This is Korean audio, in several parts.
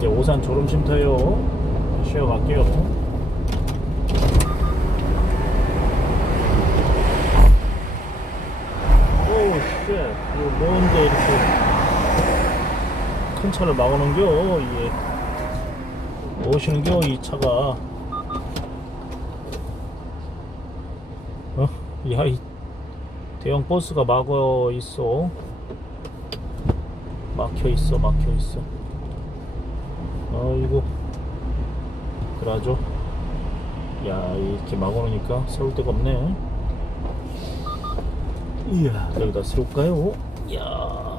이제 오산 졸음쉼터요. 쉬어 갈게요. 오우 쉣 이거 뭔데 이렇게 큰 차를 막아놓은겨 이게 오시는겨 이 차가 어? 야이 대형 버스가 막어 있어 막혀 있어 막혀 있어 아이고 그러죠. 야 이렇게 막아놓으니까 세울 데가 없네. 이야 여기다 세울까요? 이야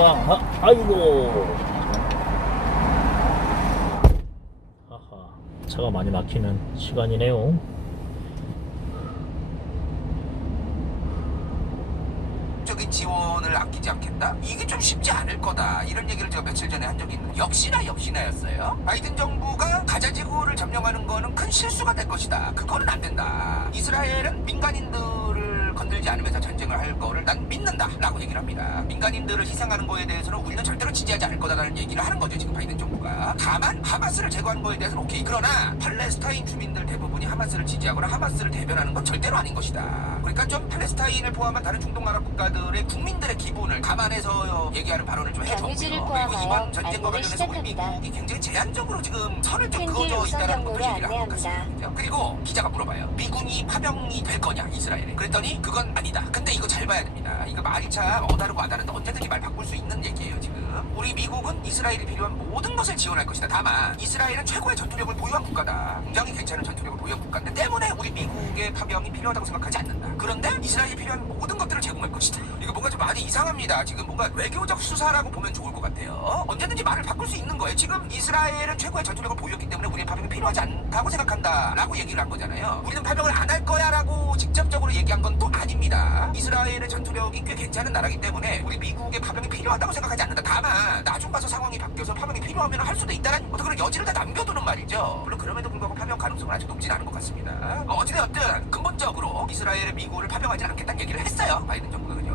와 아, 아이고 하하 차가 많이 막히는 시간이네요 지원을 아끼지 않겠다? 이게 좀 쉽지 않을 거다. 이런 얘기를 제가 며칠 전에 한 적이 있는데 역시나 역시나였어요. 바이든 정부가 가자지구를 점령하는 거는 큰 실수가 될 것이다. 그거는 안 된다. 이스라엘은 민간인들을 건들지 않으면서 전쟁을 할 거를 난 믿는다. 라고 얘기를 합니다. 민간인들을 희생하는 거에 대해서는 우리는 절대로 지지하지 않을 거다라는 얘기를 하는 거죠. 지금 바이든 정부가. 다만 하마스를 제거하는 거에 대해서는 오케이. 그러나 팔레스타인 주민들 대부분이 하마스를 지지하거나 하마스를 대변하는 건 절대로 아닌 것이다. 그러니까 좀 팔레스타인을 포함한 다른 중동 아랍 국가들의 국민들의 기분을 감안해서 얘기하는 발언을 좀 해줬고요. 그리고 이번 전쟁과 관련해서 우리. 미국이 굉장히 제한적으로 지금 선을 좀 그어져 있다는 것도 얘기를 하고. 갔습니다. 그리고 기자가 물어봐요. 미군이 파병이 될 거냐 이스라엘에. 그랬더니 그건 아니다. 근데 이거 잘 봐야 됩니다. 이거 말이 참 어다르고 아다른데 언제든지 말 바꿀 수 있는 얘기예요 지금. 우리 미국은 이스라엘이 필요한 모든 것을 지원할 것이다. 다만 이스라엘은 최고의 전투력을 보유한 국가다. 굉장히 괜찮은 전투력을 보유한 국가인데 때문에 우리 미국의 파병이 필요하다고 생각하지 않는다. 그런데 이스라엘이 필요한 모든 제공할 것이다. 이거 뭔가 좀 많이 이상합니다. 지금 뭔가 외교적 수사라고 보면 좋을 것 같아요. 언제든지 말을 바꿀 수 있는 거예요. 지금 이스라엘은 최고의 전투력을 보유했기 때문에 우리의 파병이 필요하지 않다고 생각한다라고 얘기를 한 거잖아요. 우리는 파병을 안 할 거야라고 직접적으로 얘기한 건 또 아닙니다. 이스라엘의 전투력이 꽤 괜찮은 나라기 때문에 우리 미국의 파병이 필요하다고 생각하지 않는다. 다만 나중 가서 상황이 바뀌어서 파병이 필요하면 할 수도 있다는 어떤 그런 여지를 다 남겨두는 말이죠. 물론 그럼에도 불구하고 파병 가능성은 아주 높진 않은 것 같습니다. 어, 어찌되었든 근본적으로 이스라엘의 미국을 파병하지는 않겠다는 얘기를 했어요. 바이든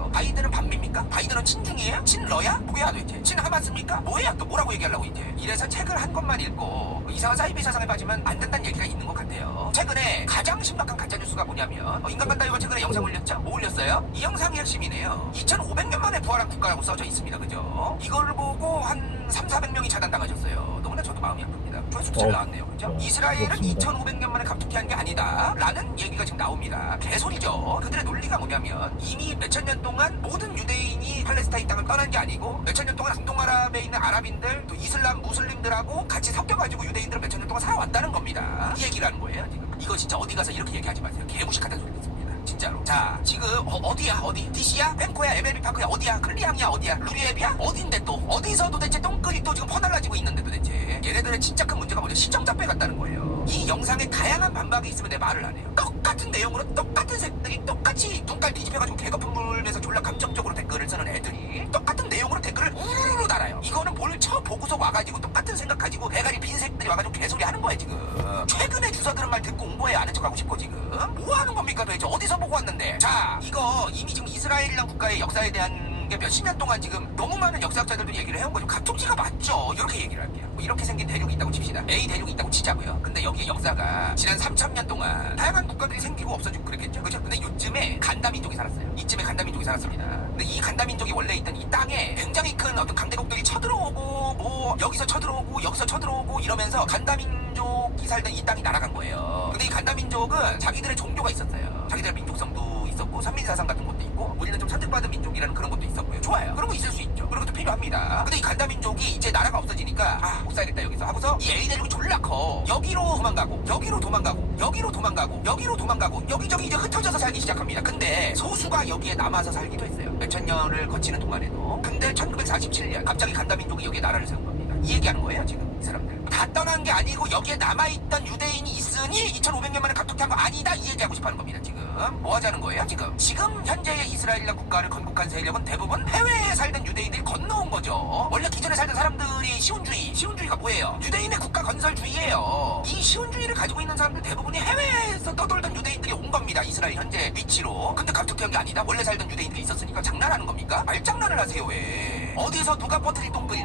그죠. 바이든은 반미입니까? 바이든은 친중이에요? 친러야? 뭐야 도대체? 친하마스입니까? 뭐야 또 뭐라고 얘기하려고 이제? 이래서 책을 한 권만 읽고 이상한 사이비 사상에 빠지면 안 된다는 얘기가 있는 것 같아요. 최근에 가장 심각한 가짜 뉴스가 뭐냐면 어, 인간간다이가 최근에 영상 올렸죠? 뭐 올렸어요? 이 영상이 핵심이네요. 2,500년 만에 부활한 국가라고 써져 있습니다. 그죠? 이거를 보고 한 3, 400명이 차단당하셨어요. 너무나 저도 마음이 아픕니다. 조회수 잘 어, 나왔네요. 그죠? 어, 이스라엘은 그렇습니다. 2,500년 만에 갑툭튀 한 게 아니다. 라는 얘기가 지금 나옵니다. 개소리죠. 그들의 논리가 뭐냐면 이미 몇천 년 동안 모든 유대인이 팔레스타인 땅을 떠난 게 아니고 몇천 년 동안 중동아랍에 있는 아랍인들 또 이슬람 무슬림들하고 같이 섞여가지고 유대인들은 몇천 년 동안 살아왔다는 겁니다. 이 얘기를 하는 거예요. 지금. 이거 진짜 어디 가서 이렇게 얘기하지 마세요. 개무식하다는 소리 듣습니다. 진짜로. 자, 지금 어, 디야 어디? DC야? 펜코야? MLB 파크야? 어디야? 클리앙이야? 어디야? 루리앱이야? 어딘데 또? 어디서 도대체 똥끌이 또 지금 퍼날라지고 있는데 도대체? 얘네들의 진짜 큰 문제가 뭐냐? 시청자 빼갔다는 거예요. 이 영상에 다양한 반박이 있으면 내 말을 안 해요. 똑같은 내용으로 똑같은 색들이 똑같이 눈깔 뒤집혀가지고 개거품 물면서 졸라 감정적으로 댓글을 쓰는 애들이 똑같은 내용으로 댓글을 우르르르 달아요. 이거는 뭘 쳐보고서 와가지고 똑같은 생각 가지고 대가리 빈 새끼들이 와가지고 개소리 하는 거야 지금. 최근에 주사 들은 말 듣고 온 거에 아는 척하고 싶어 지금. 뭐 하는 겁니까 도대체 어디서 보고 왔는데? 자 이거 이미 지금 이스라엘이라는 국가의 역사에 대한 게 몇십 년 동안 지금 너무 많은 역사학자들도 얘기를 해온 거죠. 갑툭지가 맞죠. 이렇게 얘기를 할게요. 뭐 이렇게 생긴 대륙이 있다고 칩시다. A 대륙이 있다고 치자고요. 근데 여기에 역사가 지난 3천 년 동안 다양한 국가들이 생기고 없어지고 그랬겠죠. 그죠? 근데 요즘에 간다민족이 살았어요. 이쯤에 간다민족이 살았습니다. 근데 이 간다민족이 원래 있던 이 땅에 굉장히 큰 어떤 강대국들이 쳐들어오고 뭐 여기서 쳐들어오고 여기서 쳐들어오고 이러면서 간다민족이 살던 이 땅이 날아간 거예요. 근데 이 간다민족은 자기들의 종교가 있었어요. 자기들의 민족성도 있었고 선민사상 같은 것도 있고 우리는 좀 선택받은 민족이라는 그런 것도 있었고요. 좋아요. 그런 거 있을 수 있죠. 그런 것도 필요합니다. 근데 이 간다 민족이 이제 나라가 없어지니까 아못 살겠다 여기서 하고서 이 A 대륙이 졸라 커. 여기로 도망가고 여기로 도망가고 여기로 도망가고 여기로 도망가고 여기저기 이제 흩어져서 살기 시작합니다. 근데 소수가 여기에 남아서 살기도 했어요. 몇천 년을 거치는 동안에도. 근데 1947년 갑자기 간다 민족이 여기에 나라를 세운 겁니다. 이 얘기하는 거예요 지금 이 사람들. 다 떠난 게 아니고 여기에 남아있던 유대인이 있으니 2,500년 만에 갑툭튀한 거 아니다 이 얘기하고 싶어하는 겁니다 지금. 뭐 하자는 거예요 지금? 지금 현재의 이스라엘이라는 국가를 건국한 세력은 대부분 해외에 살던 유대인들이 건너온 거죠. 원래 기존에 살던 사람들이 시온주의, 시온주의가 뭐예요? 유대인의 국가 건설주의예요. 이 시온주의를 가지고 있는 사람들 대부분이 해외에서 떠돌던 유대인들이 온 겁니다. 이스라엘 현재 위치로. 근데 갑툭튀한 게 아니다. 원래 살던 유대인들이 있었으니까 장난하는 겁니까? 말장난을 하세요 왜? 어디서 누가 똥글인데? 누가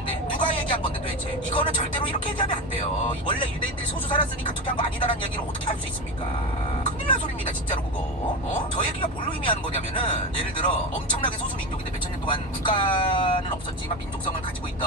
얘기한 건데 도대체? 이거는 절대로 이렇게 얘기하면 안 돼요. 원래 유대인들이 소수 살았으니 갑툭튀한 거 아니다라는 얘기를 어떻게 할 수 있습니까? 큰일 날 소리입니다 진짜로 그거. 어? 저 얘기가 뭘로 의미하는 거냐면은 예를 들어 엄청나게 소수 민족인데 몇천 년 동안 국가는 없었지만 민족성을 가지고 있던